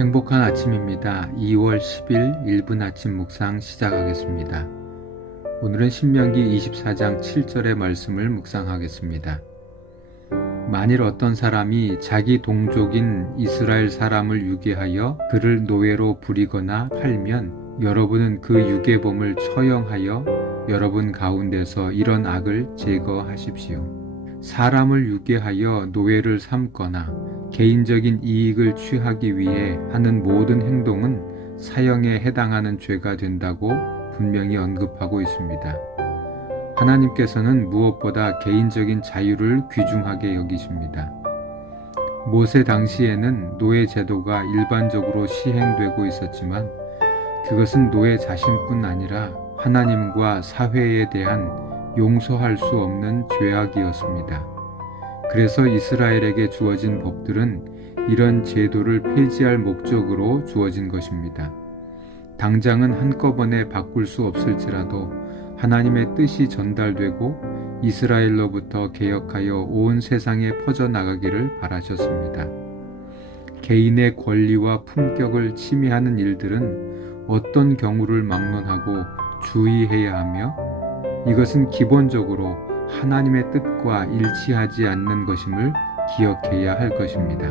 행복한 아침입니다. 2월 10일 1분 아침 묵상 시작하겠습니다. 오늘은 신명기 24장 7절의 말씀을 묵상하겠습니다. 만일 어떤 사람이 자기 동족인 이스라엘 사람을 유괴하여 그를 노예로 부리거나 팔면 여러분은 그 유괴범을 처형하여 여러분 가운데서 이런 악을 제거하십시오. 사람을 유괴하여 노예를 삼거나 개인적인 이익을 취하기 위해 하는 모든 행동은 사형에 해당하는 죄가 된다고 분명히 언급하고 있습니다. 하나님께서는 무엇보다 개인적인 자유를 귀중하게 여기십니다. 모세 당시에는 노예 제도가 일반적으로 시행되고 있었지만 그것은 노예 자신뿐 아니라 하나님과 사회에 대한 용서할 수 없는 죄악이었습니다. 그래서 이스라엘에게 주어진 법들은 이런 제도를 폐지할 목적으로 주어진 것입니다. 당장은 한꺼번에 바꿀 수 없을지라도 하나님의 뜻이 전달되고 이스라엘로부터 개혁하여 온 세상에 퍼져나가기를 바라셨습니다. 개인의 권리와 품격을 침해하는 일들은 어떤 경우를 막론하고 주의해야 하며 이것은 기본적으로 하나님의 뜻과 일치하지 않는 것임을 기억해야 할 것입니다.